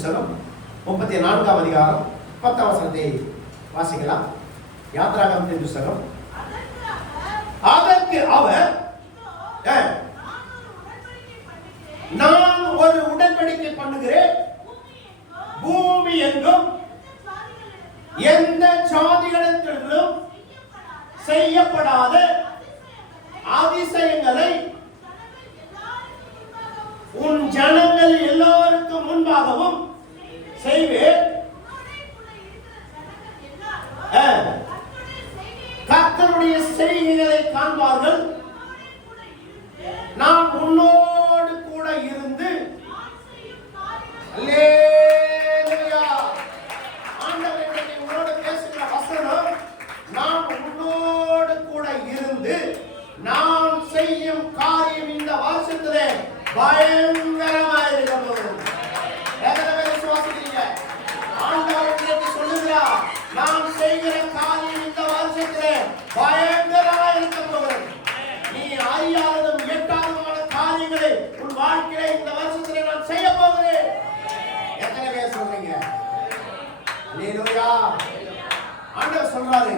புஸ்தகம் 34ஆம் அதிகாரம் 10ஆம் வசனத்தை வாசிக்கலாம். யாத்ராகமத்தின் புஸ்தகம். அதற்கு அவர், நான் ஒரு உடன்படிக்கை பண்ணுகிறேன், பூமி எங்கும் எந்த சாதிகளிடத்திலும் செய்யப்படாத அதிசயங்களை உன் ஜனங்கள் எல்லோருக்கும் முன்பாகவும் செய்வேன். கர்த்தருடைய செய்கைகளை காண்பார்கள். நான் உன்னோடு கூட இருந்து, அல்லேலூயா, ஆண்டவரே உன்னோடு பேசுகிற வசனம், நான் உன்னோடு கூட இருந்து நான் செய்யும் காரியம் இந்த வருஷத்திலே பயங்கரமாயிருக்கும். எத்தனை விசுவாசிக்கிறீங்க? ஆண்டவர் சொல்லுகிறார், நான் செய்கிற காரியம் இந்த வருஷத்திலே பயங்கரமாயிருக்கும். நீ அறியாததும் எட்டாததுமான காரியங்களை உன் வாழ்க்கையில இந்த வருஷத்திலே நான் செய்ய போகிறேன். எத்தனை பேர் சொல்றீங்க? அல்லேலூயா. ஆண்டவர் சொல்றாரு,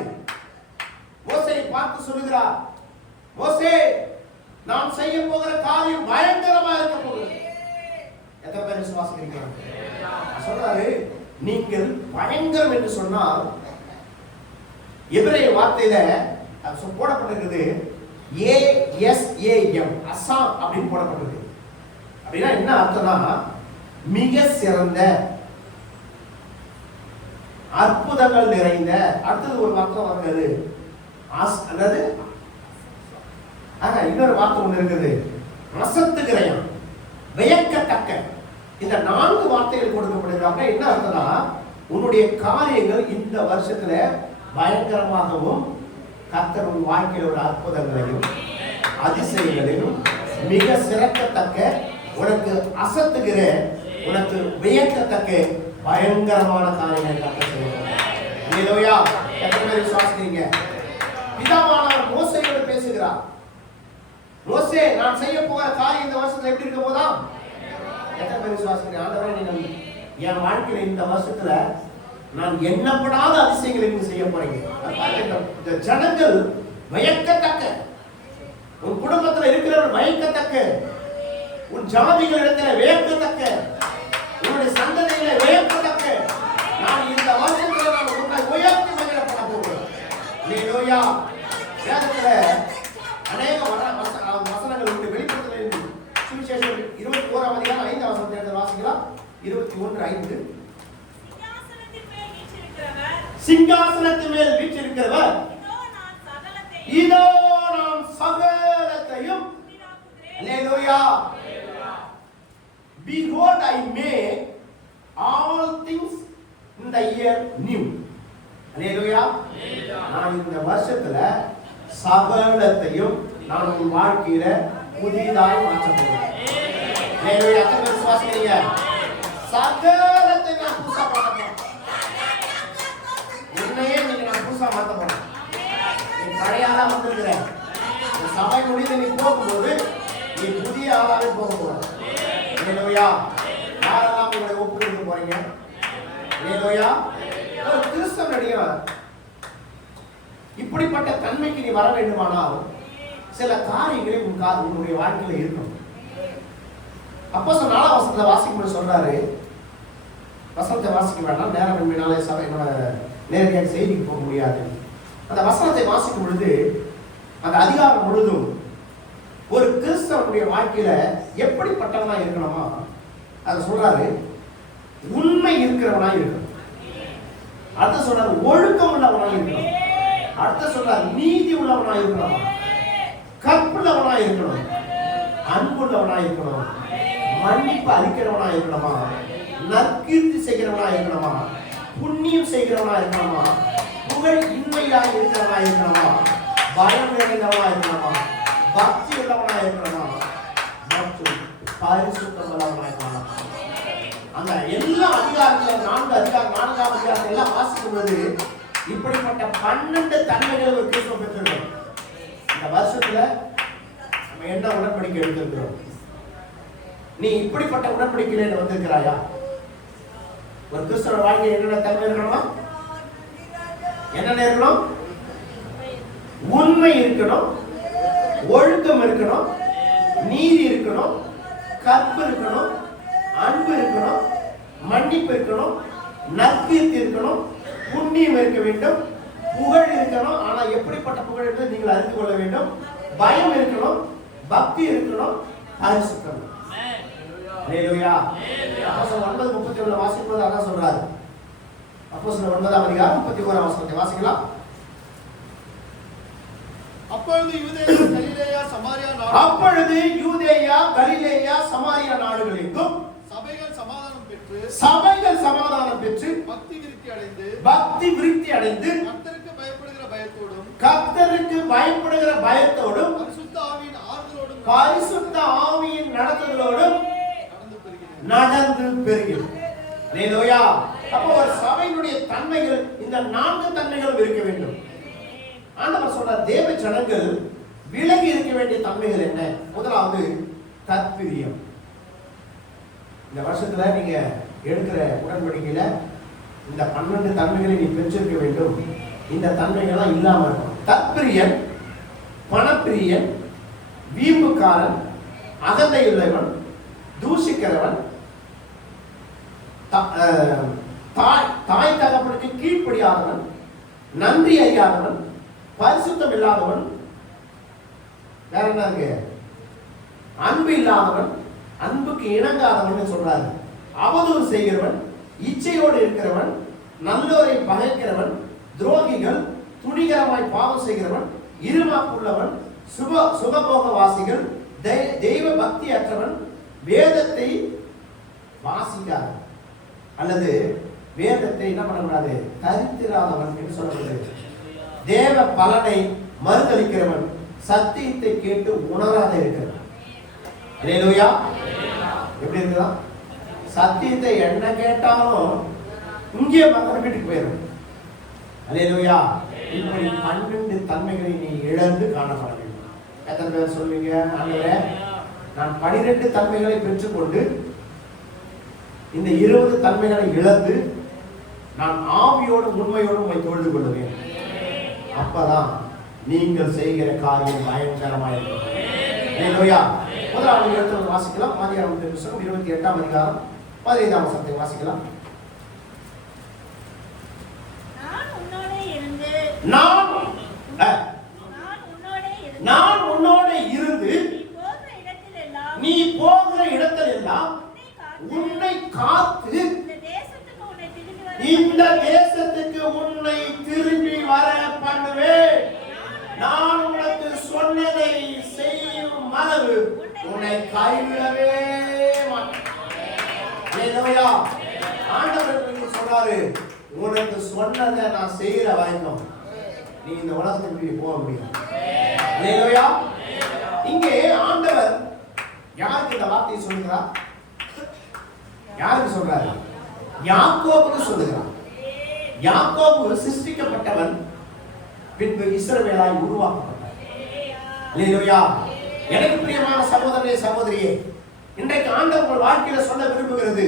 மோசேயை பார்த்து சொல்லுகிறார், மோசே, நான் செய்ய போகிற காரியம் பயங்கரமா இருக்க போகுது. எத்தனை பேர் விசுவாசிக்கிறீங்க? சொல்றாரு, நீங்கள் பயங்கரம் என்று சொன்னால் எபிரேய வார்த்தையில போடப்பட்டிருக்குது ASAM, அசாம் அப்படின்னு போடப்பட்டிருக்கு. அப்படின்னா என்ன அர்த்தம்னா மிக சிறந்த, அற்புதங்கள் நிறைந்த. அடுத்தது ஒரு வார்த்தை வருகிறது, அதாவது இன்னொரு வார்த்தை ஒண்ணு இருக்குது, ரசத்துகிரயம், வியக்கத்தக்க. இந்த 4 வார்த்தைகள் கொடுக்கப்படுகிறாங்க. என்ன அர்த்தம்னா உன்னுடைய காரியங்கள் இந்த வருஷத்துல பயங்கரமாகவும், கர்த்தர் உன் வாழ்க்கையில் ஒரு அற்புதங்களையும் அதிசயங்களையும் மிக சிறக்கத்தக்க, உனக்கு அசத்துகிற, உனக்கு வியக்கத்தக்க பயங்கரமான காரியங்களை கர்த்தர் செய்வார். அல்லேலூயா. எத்தனை பேர் விசுவாசிக்கிறீங்க? பிதாவானவர் மோசேயோடு பேசுகிறார். மோசே, நான் செய்ய போகிற காரியம் இந்த வருஷத்துல எப்படி இருக்க போதா? எத்தனை பேர் விசுவாசிக்கிறீங்க? ஆண்டவரே, நீங்க என் வாழ்க்கையில இந்த வருஷத்துல நான் எண்ணப்படாத அதிசயங்களை நீங்க செய்ய போறீங்க. இந்த ஜனங்கள் வியக்கத்தக்க, உன் குடும்பத்துல இருக்கிறவர்கள் வியக்கத்தக்க, உன் ஜாதிகள் இடத்துல வியக்கத்தக்க, உன்னுடைய சந்ததியில வியக்கத்தக்க, நான் இந்த வருஷத்துல நான் உன்னை உயர்த்தி மகிழப்பட போகிறேன். அல்லேலூயா. வேதத்துல அநேக வசனங்கள் உண்டு. வெளிப்படுத்தல சுவிசேஷம் 21ஆம் அதிகாரம் 5ஆம் வசனத்தை வாசிக்கலாம். 21:5. சிங்காசனத்தின் மேல் வீற்றிருக்கிறவர், இதோ நான் சகலத்தையும், அல்லேலூயா, behold I make all things in the year new. அல்லேலூயா. நான் இந்த வருஷத்துல சகலத்தையும் நான் உன் வாழ்க்கையில புதிதாய் மாற்ற போகிறேன். அல்லேலூயா. எத்தனை பேர் விசுவாசிக்கிறீங்க? சகலத்தை நான் புதுசா பண்ண போறேன். உன்னையே நீங்க நான் புதுசா மாற்ற போறேன். நீ பழைய ஆளா வந்திருக்கிற, சபை முடிந்து நீ போகும்போது நீ புதிய ஆளாவே போக போற. அல்லேலூயா. யாரெல்லாம் உங்களை ஒப்புக்கொடுக்க போறீங்க? அல்லேலூயா. ஒரு கிறிஸ்தவனுடைய இப்படிப்பட்ட தன்மைக்கு நீ வர வேண்டுமானால் சில காரியங்களை உன்னுடைய வாழ்க்கையில இருக்கணும். அப்போஸ்தலர் 4ஆம் வசனத்தை வாசிக்கும்போது சொல்றாரு, வசனத்தை வாசிக்க வேண்டாம், நேரம் வேணும்னாலே சபை நேரடியாக செய்திக்கு போக முடியாது. அந்த வசனத்தை வாசிக்கும் பொழுது அந்த அதிகாரம் முழுதும் ஒரு கிறிஸ்தவனுடைய வாழ்க்கையில எப்படிப்பட்டவனா இருக்கணுமா அதை சொல்றாரு. உண்மை இருக்கிறவனா இருக்கணும். அடுத்த சொல்றாரு ஒழுக்கம் உள்ளவனா இருக்கணும். அடுத்த சொல்றாரு நீதி உள்ளவனா இருக்கணும், கற்புள்ளவனா இருக்கணும், அன்புள்ளவனா இருக்கணும், மன்னிப்பு அளிக்கிறவனா இருக்கணுமா, நற்கீர்த்தி செய்கிறவனா இருக்கணுமா, புண்ணியம் செய்கிறவனா இருக்கணுமா, புகழ் இன்மையாக இருக்கிறவனா இருக்கணுமா, பயம் நிறைந்தவனா இருக்கணுமா, பக்தி உள்ளவனா இருக்கணுமா, மற்றும் பரிசுத்தம் உள்ளவனா இருக்கணுமா. அந்த எல்லா அதிகாரத்துல 4ஆம் அதிகாரத்தை எல்லாம் வாசிக்கும் போது இப்படிப்பட்ட 12 தன்மைகள் ஒரு கிறிஸ்தவ பெற்றிருக்கிறோம். இந்த வருஷத்துல நம்ம என்ன உடன்படிக்கை எடுத்திருக்கிறோம்? நீ இப்படிப்பட்ட உடன்படிக்கையில வந்திருக்கிறாயா? ஒரு கிறிஸ்தவ வாழ்க்கை என்னென்ன தன்மை இருக்கணும்? என்னென்ன இருக்கணும்? உண்மை இருக்கணும், ஒழுக்கம் இருக்கணும், நீதி இருக்கணும், கற்பு இருக்கணும், அன்பு இருக்கணும், மன்னிப்பு இருக்கணும், நற்கீர்த்தி இருக்கணும், புண்ணியம் இருக்க வேண்டும், புகழ் இருக்கணும். ஆனா எப்படிப்பட்ட புகழ் என்று நீங்கள் அறிந்து கொள்ள வேண்டும். பயம் இருக்கணும், பக்தி இருக்கணும், பரிசுத்தம். அல்லேலூயா. அப்போஸ்தலர் 9:31 வாசிக்கும்போது அதான் சொல்றாரு. அப்போஸ்தலர் 9:31 வசனத்தை வாசிக்கலாம். அப்பொழுது யூதேயா கலிலேயா சமாரியா நாடுகளெங்கும் சபைகள் சமாதானம் பெற்று பக்தி விருத்தி அடைந்து கர்த்தருக்கு பயப்படுகிற பயத்தோடும் பரிசுத்த ஆவியின் நடத்துதலோடும் நடந்து பெறுகிறது. அல்லேலூயா. அப்போ ஒரு சபையினுடைய தன்மைகள் இந்த 4 தன்மைகளும் இருக்க வேண்டும். ஆண்டவர் சொல்றார், தேவ ஜனங்கள் விலகி இருக்க வேண்டிய தன்மைகள் என்ன? முதலாவது தற்பிரியம். இந்த வருஷத்துல நீங்க எடுக்கிற உடன்படிக்கையில இந்த 12 தன்மைகளை நீ பெற்றிருக்க வேண்டும். இந்த தன்மைகள்லாம் இல்லாம இருக்கும். தற்பிரியன், பணப்பிரியன், வீம்புக்காரன், அகந்தையுள்ளவன், தூஷிக்கிறவன், தாய் தகப்பனுக்கு கீழ்ப்படியாதவன், நன்றி அறியாதவன், பரிசுத்தம் இல்லாதவன், வேற என்ன இருக்கு? அன்பு இல்லாதவன், அன்புக்கு இணங்காதவன் சொல்றாரு. அவதூறு செய்கிறவன், இச்சையோடு இருக்கிறவன், நல்லோரை பகைக்கிறவன், துரோகிகள், துணிகரமாய் பாவம் செய்கிறவன், இருமாப்புள்ளவன், சுகபோக வாசிகள், தெய்வ பக்தி அற்றவன், வேதத்தை வாசிக்காத அல்லது வேதத்தை என்ன பண்ணக்கூடாது, தரித்திராதவன் என்று சொல்லப்படுகிறது. தேவ பலனை மறுதளிக்கிறவன், சத்தியத்தை கேட்டு உணராத இருக்கிறவன். அல்லேலூயா. எப்படி இருக்குதா? சத்தியத்தை என்ன கேட்டாலும் இங்கே மக்கள் வீட்டுக்கு போயிடும். அல்லேலூயா. இப்படி 12 தன்மைகளை நீ இழந்து காணப்பட வேண்டும். எத்தனை பேர் சொல்வீங்க, ஆண்டவரே நான் 12 தன்மைகளை பெற்றுக்கொண்டு இந்த 20 தன்மைகளை இழந்து நான் ஆவியோடும் உண்மையோடும் உம்மை தொழுது கொள்ளுவேன். அப்பதான் நீங்கள் செய்கிற காரியம் பயங்கரமாயிருக்கும். அல்லேலூயா. முதலாவது இடத்துல வாசிக்கலாம். ஆதியாகமம் 28ஆம் அதிகாரம் 15ஆம் வசனத்தை வாசிக்கலாம். நான் உன்னோட இருந்து நீ போகிற இடத்திலெல்லாம் உன்னை காத்து இந்த தேசத்துக்கு உன்னை திரும்பி வர பண்ணுவேன். நான் உனக்கு சொன்னதை செய்யும் அளவு உன்னை கைவிடவே மாட்டேன். அல்லேலூயா. ஆண்டவர் சொல்றாரு, உனக்கு சொன்னதை நான் செய்யற வரைக்கும் நீ இந்த உலகத்துக்கு போக முடியும். அல்லேலூயா. இங்கே ஆண்டவர் யாருக்கு இந்த வார்த்தையை சொல்கிறார்? யாருக்கு சொல்றாரு? யாக்கோபுக்கு சொல்லுகிறார். யாக்கோபு சிருஷ்டிக்கப்பட்டவன், பின்பு இஸ்ரவேலாய் உருவாக்கப்பட்டார். அல்லேலூயா. எனக்கு பிரியமான சகோதரனே சகோதரியே, இன்றைக்கு ஆண்டவர் உங்கள் வாழ்க்கையில சொல்ல விரும்புகிறது,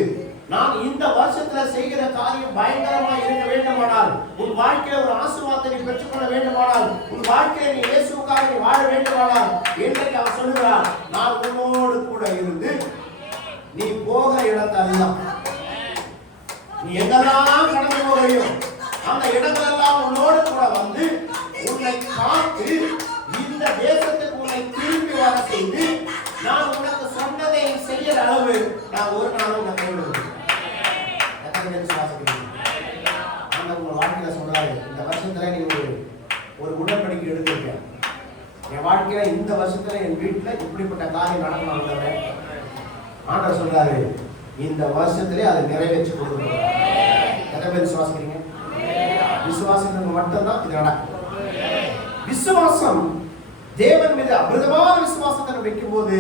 நான் இந்த வருஷத்துல செய்கிற காரியம் பயங்கரமா இருக்க வேண்டுமானால், உன் வாழ்க்கையில ஒரு ஆசீர்வாதத்தை நீ பெற்றுக்கொள்ள வேண்டுமானால், உன் வாழ்க்கையில நீ இயேசுவுக்காக நீ வாழ வேண்டுமானால், இன்றைக்கு அவர் சொல்லுகிறார், நான் உன்னோடு கூட இருந்து நீ போக இடத்தை அறியாம், நீ எங்கெல்லாம் கடந்து போகையோ அந்த இடங்களெல்லாம் உன்னோடு கூட வந்து உன்னை காத்து இந்த தேசத்துக்கு உன்னை திரும்பி வர செய்து நான் உனக்கு சொன்னதை செய்யற அளவு நான் ஒரு நாளும் உன்னை கைவிடுவேன். உங்க வாழ்க்கையில சொல்றாரு, இந்த வருஷத்துல நீ ஒரு உடன்படிக்கை எடுத்திருக்க, என் வாழ்க்கையில இந்த வருஷத்துல என் வீட்டுல இப்படிப்பட்ட காரியம் நடக்கணும். ஆண்டவர் சொல்றாரு, இந்த வருஷத்திலே அதை நிறைவேற்றி கொடுக்கணும். எத்தனை பேர் விசுவாசிக்கிறீங்க? விசுவாசம் மட்டும்தான் இது நடக்கும். விசுவாசம் தேவன் மீது அபிரதமான விசுவாசத்தை வைக்கும் போது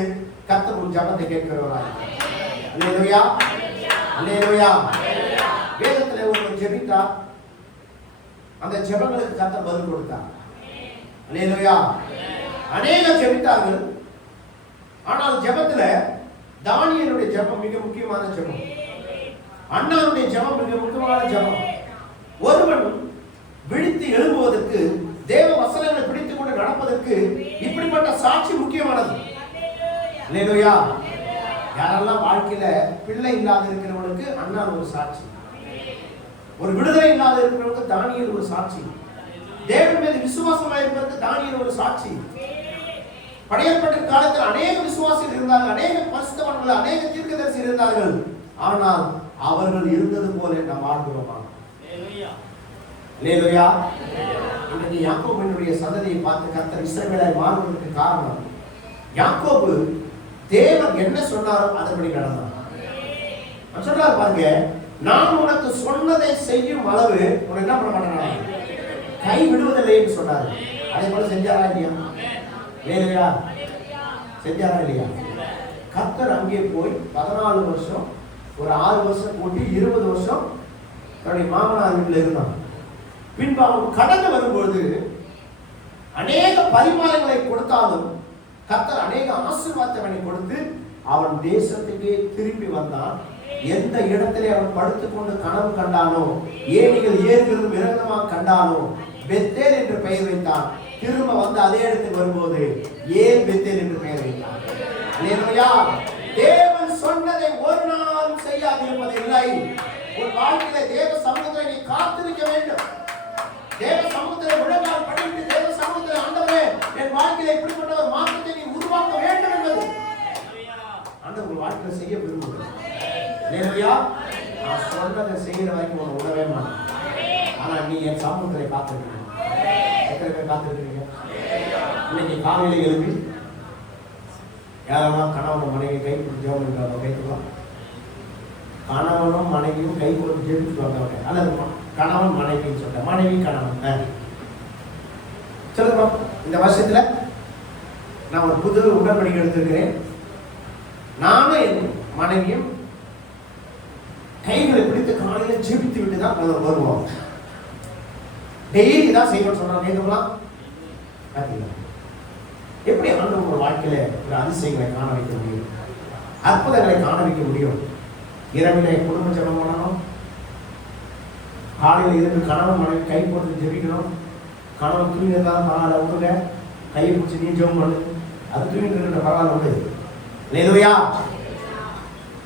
கர்த்தர் உன் ஜெபத்தை கேட்கிறவராய். அல்லேலூயா. அல்லேலூயா. வேதத்துல ஒரு ஜெபித்தா அந்த ஜெபங்களுக்கு கர்த்தர் பதில் கொடுத்தார். அல்லேலூயா. அநேக ஜெபித்தார்கள். ஆனால் ஜெபத்துல தானியேலுடைய ஜெபம் மிக முக்கியமான ஜெபம். அண்ணாவுடைய ஜெபம் மிக முக்கியமான ஜெபம். ஒருவன் விழித்து எழும்புவதற்கு, தேவ வசனங்களை பிடித்துக் கொண்டு நடப்பதற்கு இப்படிப்பட்ட சாட்சி முக்கியமானது. அல்லேலூயா. யாரெல்லாம் வாழ்க்கையில பிள்ளை இல்லாத இருக்கிறவனுக்கு அண்ணா ஒரு சாட்சி, ஒரு விடுதலை இல்லாத இருக்கிறவனுக்கு தானியேல் ஒரு சாட்சி, தேவன் மீது விசுவாசமாக இருப்பதற்கு தானியேல் ஒரு சாட்சி. படையப்பட்ட காலத்தில் அநேக விசுவாசிகள் இருந்தார்கள், அநேக பரிசுத்தவான்கள், அநேக தீர்க்கதரிசிகள் இருந்தார்கள். ஆனால் அவர்கள் இருந்தது போல நாம் வாழ்கிறோமா? அல்லேலூயா. இன்னைக்கு யாக்கோபினுடைய சந்ததியை பார்த்து கர்த்தர் இஸ்ரவேலை மாறுவதற்கு காரணம், யாக்கோபு தேவன் என்ன சொன்னாரோ அதன்படி நடந்தான். சொல்றாரு பாருங்க, நான் உனக்கு சொன்னதை செய்யும் அளவு உன்னை என்ன பண்ண மாட்டேன், கை விடுவதில்லை என்று சொன்னாரு. அதே போல செஞ்சாரா இல்லையா? இல்லையா? செஞ்சாரா இல்லையா? கர்த்தர் அங்கே போய் 14 வருஷம், ஒரு 6 வருஷம் கூட்டி 20 வருஷம் தன்னுடைய மாமனார் வீட்டில் இருந்தான். பின்பு அவன் கடந்து வரும்பொழுது அநேக பரிமாணங்களை கொடுத்தாலும் கர்த்தர் அநேக ஆசீர்வாதத்தை கொடுத்து அவன் தேசத்துக்கே திரும்பி வந்தான். எந்த இடத்திலே அவன் படுத்துக்கொண்டு கனவு கண்டானோ, ஏணிகள் ஏறுகிறதும் இறங்குமாக கண்டானோ, பெத்தேல் என்று பெயர் வைத்தான். திரும்ப வந்து அதே இடத்துக்கு வரும்போது ஏன் பெத்தேல் என்று பெயர் வைத்தான். அல்லேலூயா. தேவன் சொன்னதை ஒரு நாள் செய்யாதிருப்பது இல்லை. உன் வாழ்க்கையில தேவ சமூகத்தை நீ காத்திருக்க வேண்டும். தேவ சமூகத்தை உலகால் படித்து தேவ சமூகத்தை, ஆண்டவரே என் வாழ்க்கையில இப்படிப்பட்ட ஒரு மாற்றத்தை நீ உருவாக்க வேண்டும் என்பது ஆண்டவர் வாழ்க்கையில செய்ய விரும்புகிறார். அல்லேலூயா. நான் சொன்னதை செய்யற வரைக்கும் உன்னை உணவே மாட்டேன். ஆனா நீ என் சமூகத்தை காத்திருக்க. எத்தனை பேர் காத்திருக்கிறீங்க? இன்னைக்கு காலையில எழுப்பி யாரெல்லாம் கணவன் மனைவி கை கொடுத்து ஜெபம் கைத்துக்கலாம். கணவனும் மனைவியும் கை கொடுத்து ஜெபிச்சுட்டு வந்தவங்க, அல்லது கணவன் மனைவின்னு சொல்ற மனைவி கணவன் சொல்லுங்க. இந்த வருஷத்துல நான் ஒரு புது உடன்படிக்கை எடுத்திருக்கிறேன். நானும் என் மனைவியும் கைகளை பிடித்து காலையில ஜெபித்து விட்டு தான் வருவோம். டெய்லி தான் செய்யணும்னு சொன்னாங்க. கேட்கலாம். எப்படி ஆண்டவர் ஒரு வாழ்க்கையில ஒரு அதிசயங்களை காண வைக்க முடியும், அற்புதங்களை காண வைக்க முடியும்? இரவிலே குடும்ப ஜெபம் பண்ணணும், காலையில் இருந்து கணவன் மனைவி கை போட்டு ஜெபிக்கணும். கணவன் தூங்கி இருந்தாலும் பரவாயில்ல விடுங்க, கையை பிடிச்சி நீ ஜெபம் பண்ணு, அது தூங்கிட்டு இருக்கிற பரவாயில்ல விடு. இல்லையா?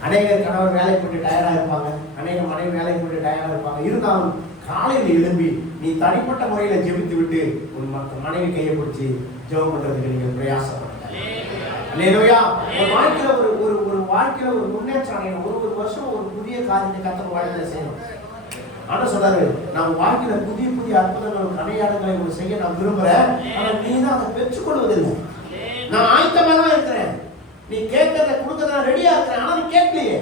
அநேக கணவன் வேலைக்கு போட்டு டயர்டாக இருப்பாங்க, அநேக மனைவி வேலைக்கு போட்டு டயர்டாக இருப்பாங்க. இருந்தாலும் காலையில் எழும்பி நீ தனிப்பட்ட முறையில் ஜெபித்து விட்டு உன் மனைவி கையை பிடிச்சி ஜெபம் பண்றதுக்கு நீங்கள் பிரயாசப்படுங்க. இல்லையா? ஒரு வாழ்க்கையில ஒரு வாழ்க்கையில ஒரு முன்னேற்றம் அடையணும். ஒரு வருஷம் ஒரு புதிய காரியத்தை கர்த்தர் வாழ்க்கையில செய்யணும். ஆனா சொல்றாரு, நான் வாழ்க்கையில புதிய புதிய அற்புதங்கள் அடையாளங்களை செய்ய நான் விரும்புறேன். ஆனா நீ தான் அதை பெற்றுக்கொள்வதில்லை. நான் ஆயத்தமா தான் இருக்கிறேன், நீ கேட்கறத கொடுக்கறத ரெடியா இருக்கிறேன், ஆனா நீ கேட்கலையே.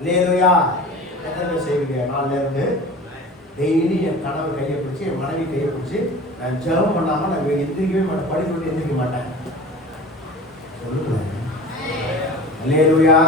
இல்லையா? எத்தனை செய்வீங்க? நாளில இருந்து டெய்லி என் கணவர் கையை பிடிச்சி என் மனைவி கையை பிடிச்சி நான் ஜெபம் பண்ணாம நான் எந்திரிக்கவே மாட்டேன், படிக்க எந்திரிக்க மாட்டேன். சொல்லுங்க. அல்லேலூயா.